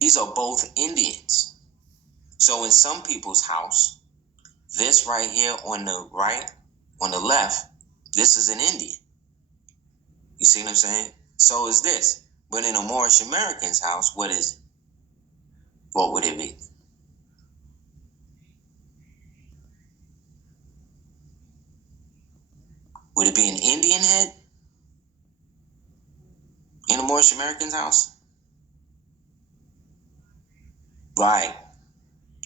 These are both Indians. So in some people's house, this right here on the right, on the left, this is an Indian. You see what I'm saying? So is this. But in a Moorish American's house, what is it? What would it be? Would it be an Indian head in a Moorish American's house? Right.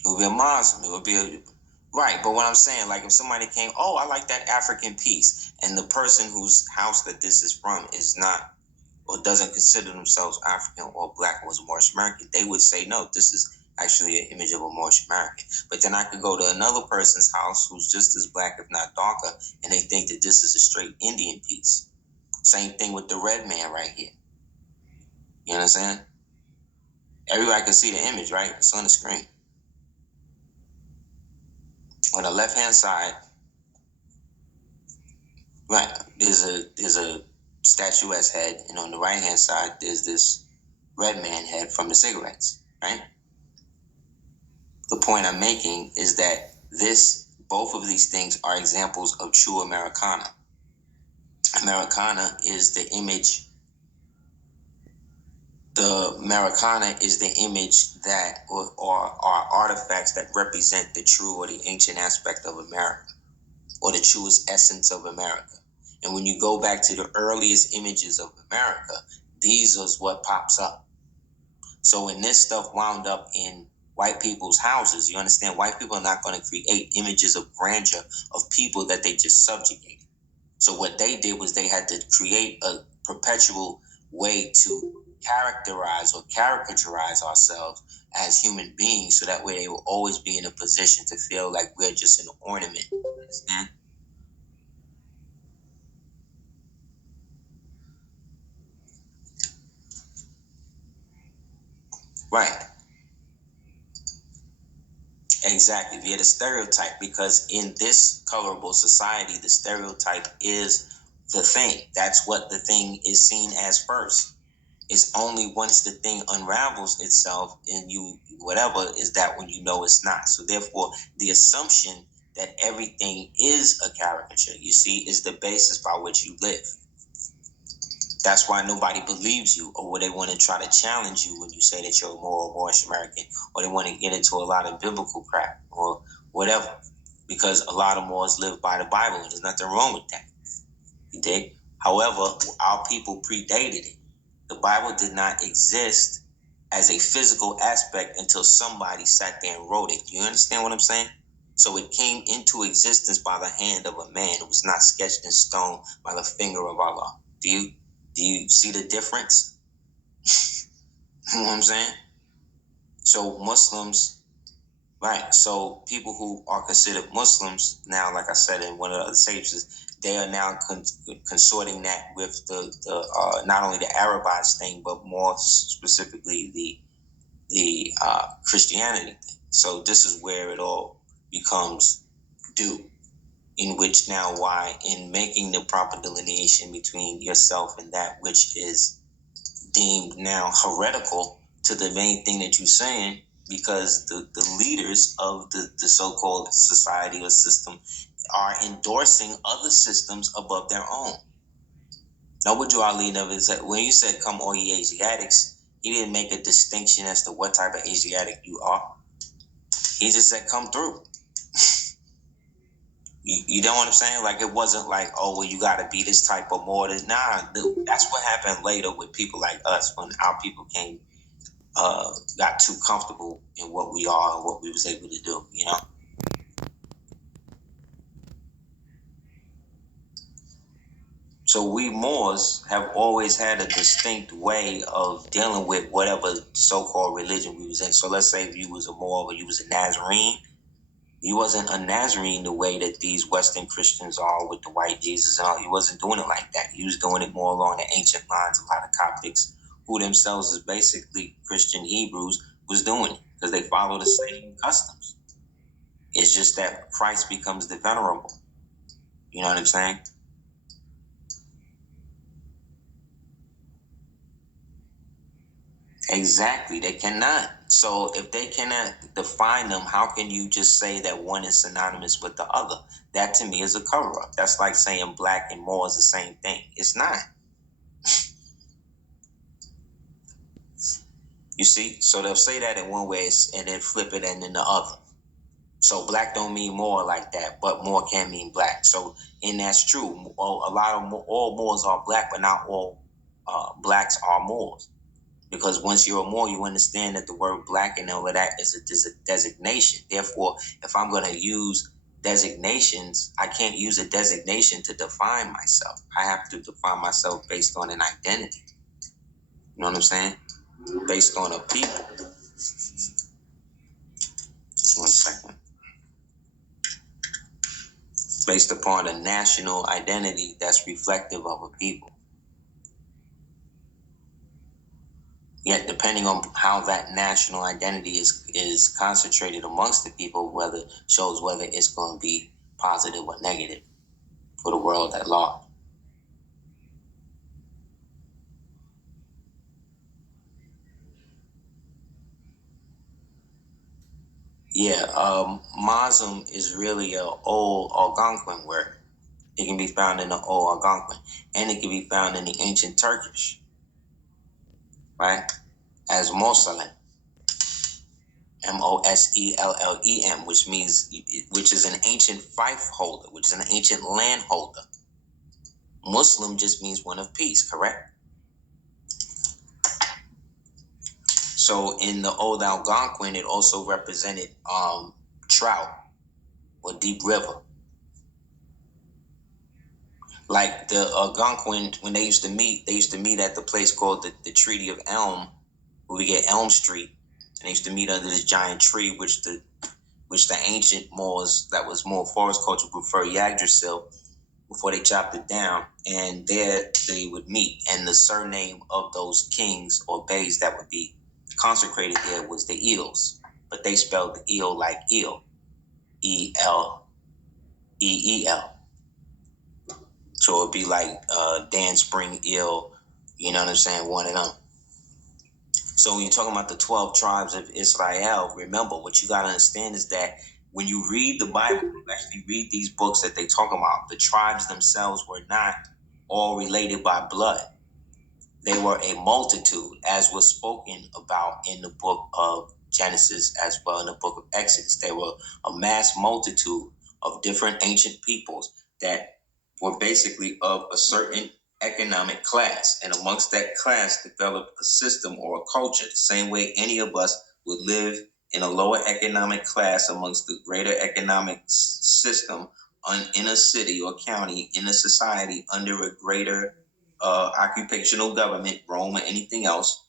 It would be a Muslim. It would be a right. But what I'm saying, like if somebody came, oh, I like that African piece, and the person whose house that this is from is not or doesn't consider themselves African or black or was a Moorish American, they would say, no, this is actually an image of a Moorish American. But then I could go to another person's house who's just as black, if not darker, and they think that this is a straight Indian piece. Same thing with the red man right here. You understand? Everybody can see the image, right? It's on the screen. On the left-hand side, right, there's a statuesque head, and on the right-hand side, there's this red man head from the cigarettes, right? The point I'm making is that both of these things are examples of true Americana. Americana is the image. The Americana is the image that, or are artifacts that represent the true or the ancient aspect of America, or the truest essence of America. And when you go back to the earliest images of America, these is what pops up. So when this stuff wound up in white people's houses, you understand, white people are not going to create images of grandeur of people that they just subjugated. So what they did was they had to create a perpetual way to characterize or caricaturize ourselves as human beings, so that way they will always be in a position to feel like we're just an ornament. Understand? Right. Exactly. Via the stereotype, because in this colorable society, the stereotype is the thing. That's what the thing is seen as first. It's only once the thing unravels itself and you whatever is that when you know it's not. So therefore, the assumption that everything is a caricature, you see, is the basis by which you live. That's why nobody believes you, or they want to try to challenge you when you say that you're a Moorish American, or they want to get into a lot of biblical crap or whatever, because a lot of Moors live by the Bible, and there's nothing wrong with that. You dig? However, our people predated it. The Bible did not exist as a physical aspect until somebody sat there and wrote it. You understand what I'm saying? So it came into existence by the hand of a man. It was not sketched in stone by the finger of Allah. Do you see the difference? You know what I'm saying? So Muslims, right? So people who are considered Muslims now, like I said in one of the other stages, they are now consorting that with the not only the Arabized thing, but more specifically the Christianity thing. So this is where it all becomes due. In which now, why in making the proper delineation between yourself and that which is deemed now heretical to the main thing that you're saying, because the leaders of the so-called society or system are endorsing other systems above their own. Now, what do Ali never said? When you said, come all ye Asiatics, he didn't make a distinction as to what type of Asiatic you are. He just said, come through. You know what I'm saying? Like, it wasn't like, oh, well, you got to be this type of more. Nah, dude, that's what happened later with people like us when our people got too comfortable in what we are and what we was able to do, you know? So we Moors have always had a distinct way of dealing with whatever so-called religion we was in. So let's say if you was a Moor or you was a Nazarene, he wasn't a Nazarene the way that these Western Christians are with the white Jesus and all. He wasn't doing it like that. He was doing it more along the ancient lines of how the Coptics, who themselves is basically Christian Hebrews, was doing it, because they follow the same customs. It's just that Christ becomes the venerable. You know what I'm saying? Exactly, they cannot. So if they cannot define them, how can you just say that one is synonymous with the other? That to me is a cover-up. That's like saying black and Moor is the same thing. It's not. You see? So they'll say that in one way and then flip it and in the other. So black don't mean Moor like that, but Moor can mean black. So, and that's true. All Moors are black, but not all blacks are Moors. Because once you're a Moor, you understand that the word black and all of that is a designation. Therefore, if I'm going to use designations, I can't use a designation to define myself. I have to define myself based on an identity. You know what I'm saying? Based on a people. Just 1 second. Based upon a national identity that's reflective of a people. Yet, depending on how that national identity is concentrated amongst the people, whether it's going to be positive or negative for the world at large. Yeah, Muslim is really an old Algonquin word. It can be found in the old Algonquin, and it can be found in the ancient Turkish, right? As Moslem. Moslem, which is an ancient fief holder, which is an ancient land holder. Muslim just means one of peace, correct? So in the old Algonquin, it also represented trout or deep river. Like the Algonquin, when they used to meet at the place called the Treaty of Elm, where we get Elm Street, and they used to meet under this giant tree, which the ancient Moors that was more forest culture prefer Yggdrasil before they chopped it down, and there they would meet. And the surname of those kings or bays that would be consecrated there was the Eels, but they spelled the eel like eel, Eleel. So it'd be like Dan Spring Eel, you know what I'm saying? One of them. So when you're talking about the 12 tribes of Israel, remember what you got to understand is that when you read the Bible, you actually read these books that they talk about, the tribes themselves were not all related by blood. They were a multitude, as was spoken about in the book of Genesis as well in the book of Exodus. They were a mass multitude of different ancient peoples that were basically of a certain economic class. And amongst that class developed a system or a culture, the same way any of us would live in a lower economic class amongst the greater economic system in a city or county, in a society under a greater occupational government, Rome or anything else,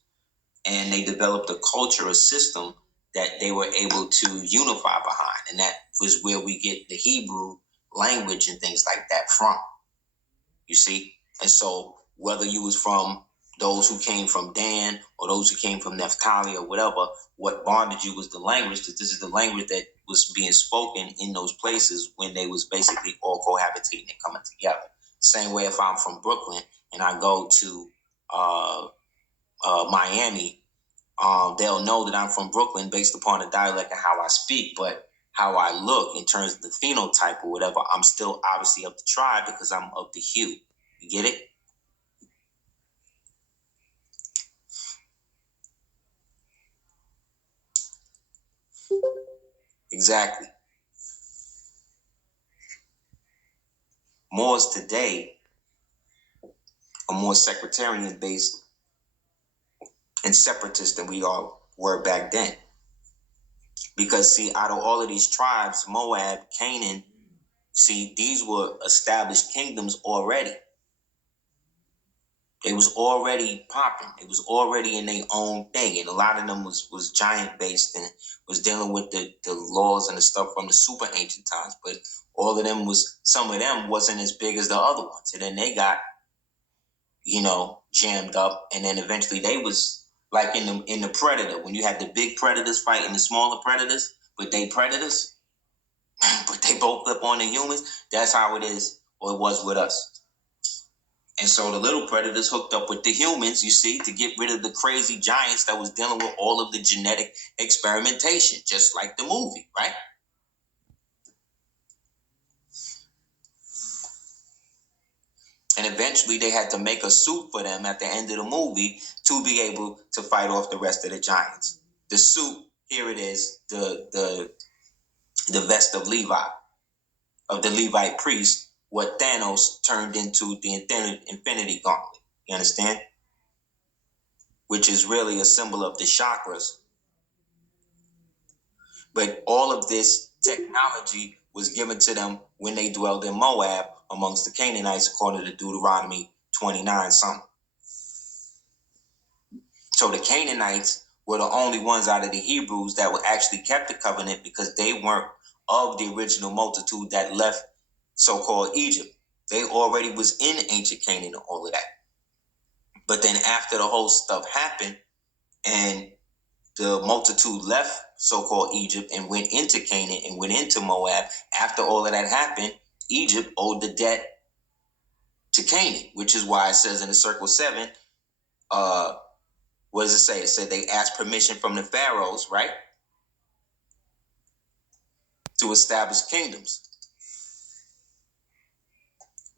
and they developed a culture, a system that they were able to unify behind. And that was where we get the Hebrew language and things like that from, you see? And so whether you was from those who came from Dan or those who came from Naphtali or whatever, what bonded you was the language, because this is the language that was being spoken in those places when they was basically all cohabitating and coming together. Same way if I'm from Brooklyn and I go to Miami, they'll know that I'm from Brooklyn based upon the dialect and how I speak, but how I look in terms of the phenotype or whatever, I'm still obviously of the tribe because I'm of the hue. You get it? Exactly. Moors today are more sectarian based and separatist than we all were back then. Because see, out of all of these tribes, Moab, Canaan, see, these were established kingdoms already. They was already popping. It was already in their own thing. And a lot of them was giant based and was dealing with the laws and the stuff from the super ancient times. But all of them some of them wasn't as big as the other ones. And then they got, jammed up. And then eventually they was like in the Predator, when you had the big predators fighting the smaller predators, but they predators, but they both up on the humans. That's how it is, or it was with us. And so the little predators hooked up with the humans, you see, to get rid of the crazy giants that was dealing with all of the genetic experimentation, just like the movie, right? And eventually they had to make a suit for them at the end of the movie to be able to fight off the rest of the giants. The suit, here it is, the vest of Levi, of the Levite priest, what Thanos turned into the Infinity Gauntlet. You understand? Which is really a symbol of the chakras. But all of this technology was given to them when they dwelled in Moab amongst the Canaanites, according to Deuteronomy 29 something. So the Canaanites were the only ones out of the Hebrews that were actually kept the covenant, because they weren't of the original multitude that left so-called Egypt. They already was in ancient Canaan and all of that. But then after the whole stuff happened and the multitude left so-called Egypt and went into Canaan and went into Moab, after all of that happened, Egypt owed the debt to Canaan, which is why it says in the Circle 7, what does it say? It said they asked permission from the pharaohs, right, to establish kingdoms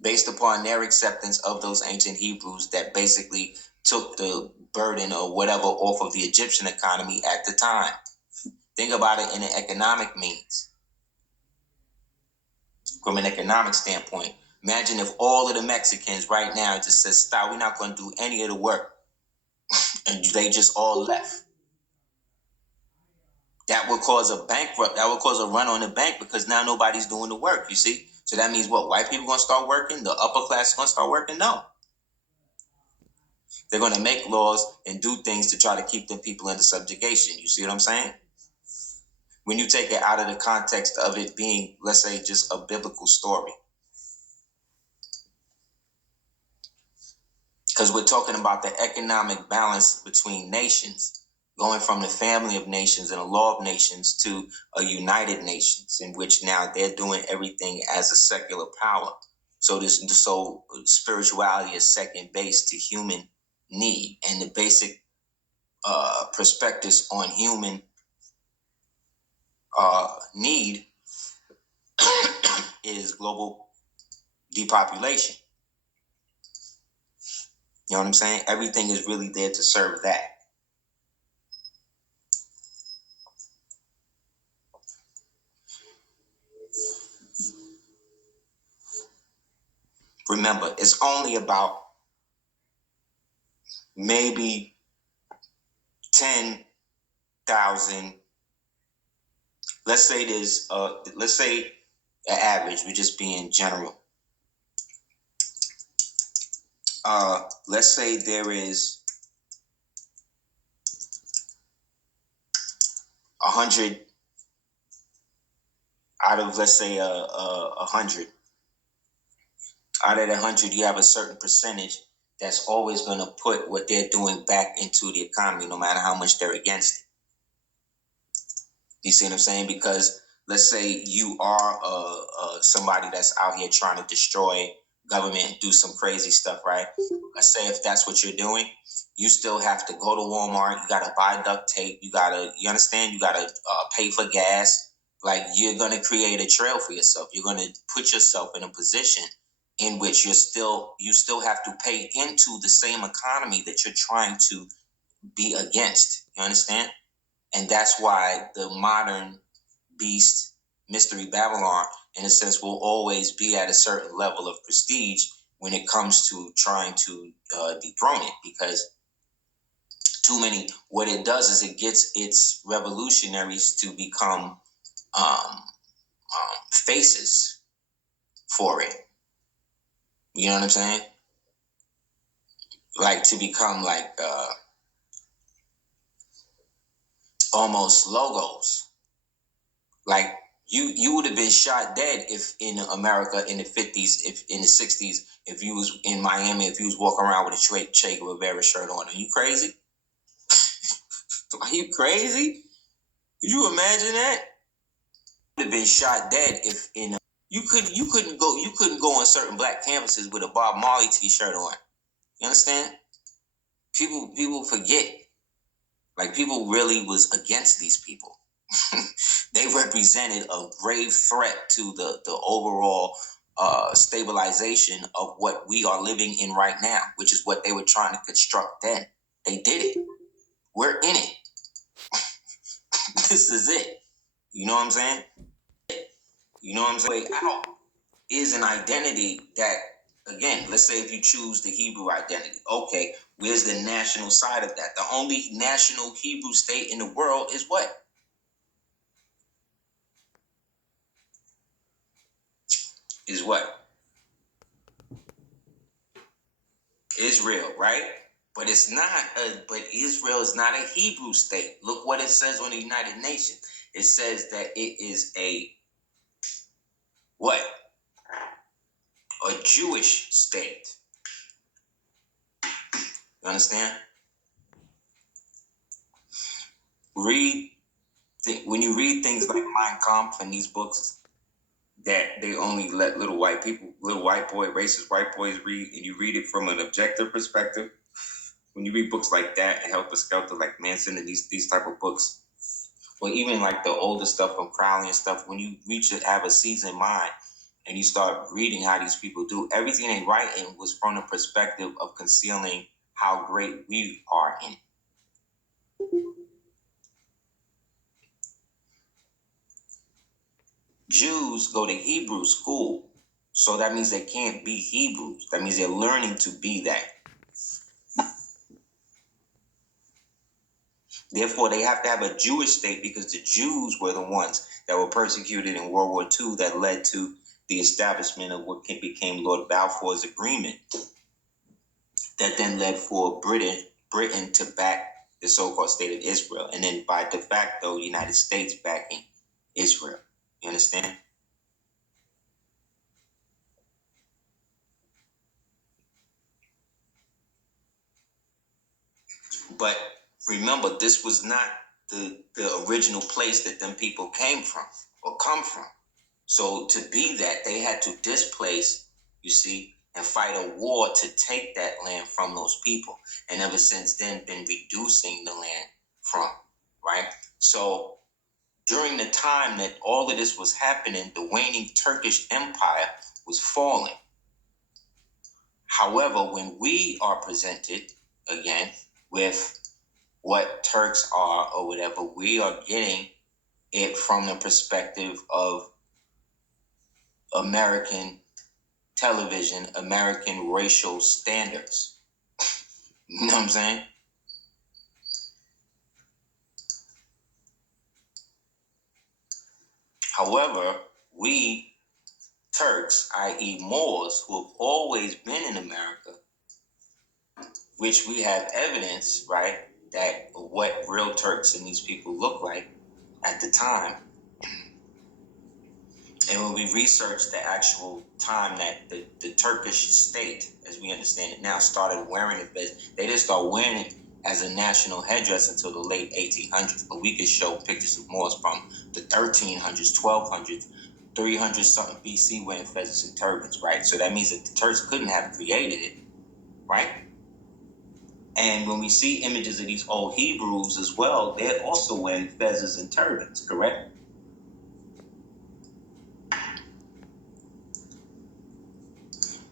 based upon their acceptance of those ancient Hebrews that basically took the burden or whatever off of the Egyptian economy at the time. Think about it in an economic means. From an economic standpoint, imagine if all of the Mexicans right now just said, stop, we're not going to do any of the work. And they just all left. That would cause a bankrupt. That would cause a run on the bank, because now nobody's doing the work, you see? So that means what? White people going to start working? The upper class is going to start working? No. They're going to make laws and do things to try to keep them people under subjugation. You see what I'm saying? When you take it out of the context of it being, let's say, just a biblical story. Because we're talking about the economic balance between nations, going from the family of nations and a law of nations to a united nations, in which now they're doing everything as a secular power. So spirituality is second base to human need, and the basic perspectives on human need is global depopulation. You know what I'm saying? Everything is really there to serve that. Remember, it's only about maybe 10,000. Let's say there's, let's say an average, we're just being general. Let's say there is 100 out of, let's say, 100. Out of the 100, you have a certain percentage that's always going to put what they're doing back into the economy, no matter how much they're against it. You see what I'm saying? Because let's say you are somebody that's out here trying to destroy government and do some crazy stuff, right? Let's say if that's what you're doing, you still have to go to Walmart. You got to buy duct tape. You understand? You got to pay for gas. Like, you're going to create a trail for yourself. You're going to put yourself in a position in which you still have to pay into the same economy that you're trying to be against. You understand? And that's why the modern beast, Mystery Babylon, in a sense, will always be at a certain level of prestige when it comes to trying to dethrone it. Because what it does is it gets its revolutionaries to become faces for it. You know what I'm saying? Like, to become like almost logos. Like, you would have been shot dead if in America in the 50s, if in the 60s, if you was in Miami, if you was walking around with a Che Guevara shirt on. Are you crazy? Are you crazy? Could you imagine that? You would have been shot dead if in You couldn't go on certain black campuses with a Bob Marley t-shirt on. You understand? People forget. Like, people really was against these people. They represented a grave threat to the overall stabilization of what we are living in right now, which is what they were trying to construct then. They did it. We're in it. This is it. You know what I'm saying? You know what I'm saying? Way out is an identity that, again, let's say if you choose the Hebrew identity, okay, where's the national side of that? The only national Hebrew state in the world is what? Is what? Israel, right? But it's not but Israel is not a Hebrew state. Look what it says on the United Nations. It says that it is a what? A Jewish state. You understand? When you read things like Mein Kampf and these books that they only let little white boy, racist white boys read, and you read it from an objective perspective. When you read books like that and Helter Skelter, like Manson, and these type of books, or even like the older stuff from Crowley and stuff, when you reach to have a seasoned mind and you start reading how these people do, everything they write in was from the perspective of concealing how great we are in it. Jews go to Hebrew school, so that means they can't be Hebrews. That means they're learning to be that. Therefore, they have to have a Jewish state because the Jews were the ones that were persecuted in World War II that led to the establishment of what became Lord Balfour's Agreement, that then led for Britain to back the so-called state of Israel, and then by de facto, United States backing Israel. You understand? But remember, this was not the original place that them people came from or come from. So to be that, they had to displace, you see, and fight a war to take that land from those people. And ever since then, been reducing the land from, right? So during the time that all of this was happening, the waning Turkish Empire was falling. However, when we are presented, again, with what Turks are or whatever, we are getting it from the perspective of American television, American racial standards. You know what I'm saying? However, we Turks, i.e. Moors, who have always been in America, which we have evidence, right, that what real Turks and these people look like at the time. And when we research the actual time that the Turkish state, as we understand it now, started wearing it, they didn't start wearing it as a national headdress until the late 1800s. But we could show pictures of Moors from the 1300s, 1200s, 300 something BC wearing feathers and turbans, right? So that means that the Turks couldn't have created it, right? And when we see images of these old Hebrews as well, they're also wearing feathers and turbans, correct?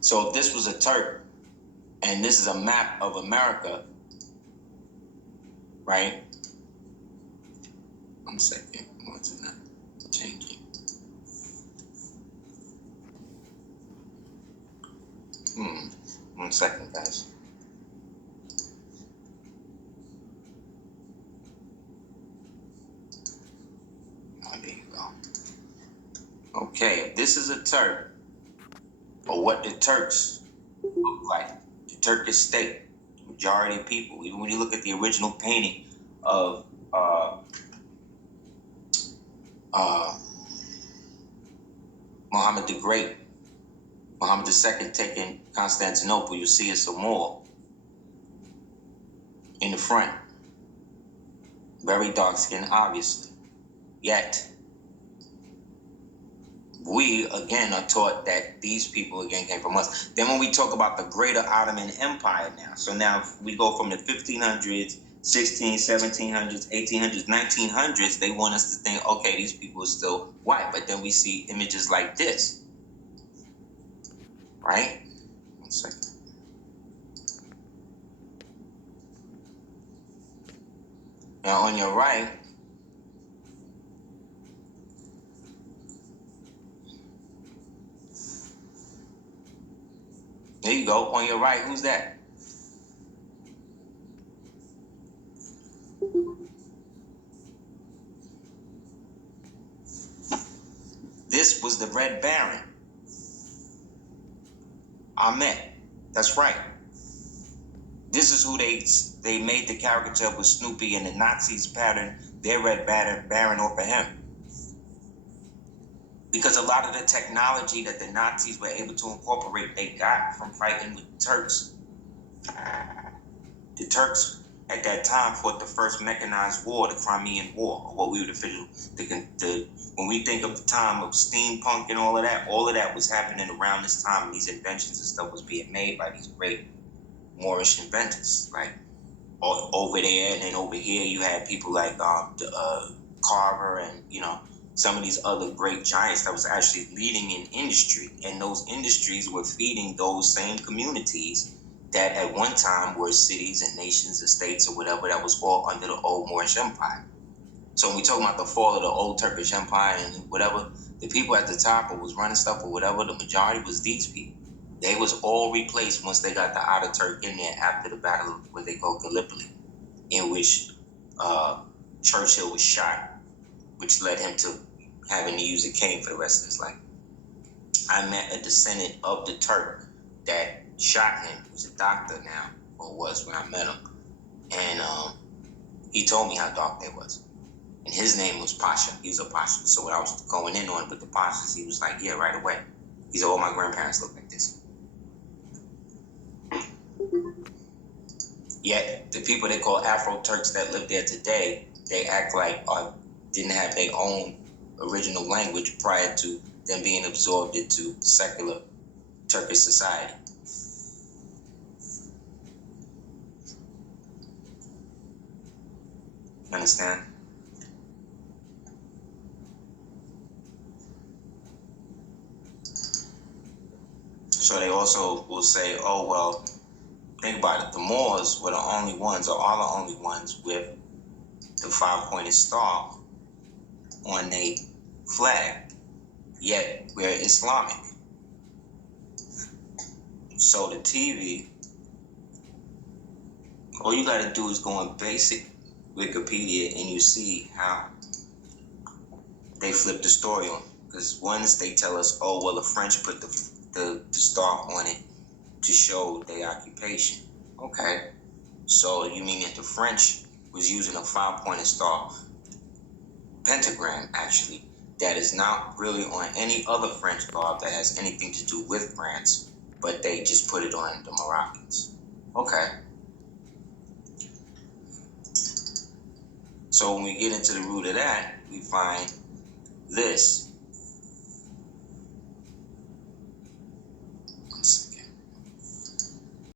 So if this was a Turk, and this is a map of America, right? 1 second, what's it not changing? One second, guys. Oh, there you go. Okay, if this is a Turk, or what the Turks look like, the Turkish state, majority of people, even when you look at the original painting of Muhammad the Great, Muhammad II taking Constantinople, you see it's a Moor in the front. Very dark skin, obviously. Yet, we again are taught that these people again came from us. Then when we talk about the greater Ottoman Empire now, so now we go from the 1500s, 1700s, 1800s, 1900s, they want us to think, okay, these people are still white, but then we see images like this, right? One second. Now on your right, there you go. On your right, who's that? This was the Red Baron, Ahmed. That's right. This is who they made the caricature with Snoopy, and the Nazis patterned their Red Baron off of him. Because a lot of the technology that the Nazis were able to incorporate, they got from fighting with the Turks. The Turks at that time fought the first mechanized war, the Crimean War, or what we would officially, when we think of the time of steampunk and all of that was happening around this time, and these inventions and stuff was being made by these great Moorish inventors. Like over there and then over here, you had people like Carver and some of these other great giants that was actually leading in industry, and those industries were feeding those same communities that at one time were cities and nations and states or whatever that was all under the old Moorish Empire. So when we talk about the fall of the old Turkish Empire and whatever, the people at the top or was running stuff or whatever, the majority was these people. They was all replaced once they got the Ataturk in there after the battle of what they call Gallipoli, in which Churchill was shot, which led him to having to use a cane for the rest of his life. I met a descendant of the Turk that shot him. He's a doctor now, or was when I met him. And he told me how dark that was. And his name was Pasha. He was a Pasha. So when I was going in on with the Pashas, he was like, yeah, right away. He said, all my grandparents look like this. Yet the people they call Afro-Turks that live there today, they act like didn't have their own original language prior to them being absorbed into secular Turkish society. Understand? So they also will say, oh, well, think about it. The Moors were the only ones, or are the only ones, with the five-pointed star on their flag. Yet we're Islamic. So the TV, all you got to do is go on basic Wikipedia and you see how they flip the story on. Because once they tell us, oh, well, the French put the star on it to show their occupation. Okay. So you mean that the French was using a five-pointed star pentagram, actually, that is not really on any other French garb that has anything to do with France, but they just put it on the Moroccans. Okay. So when we get into the root of that, we find this.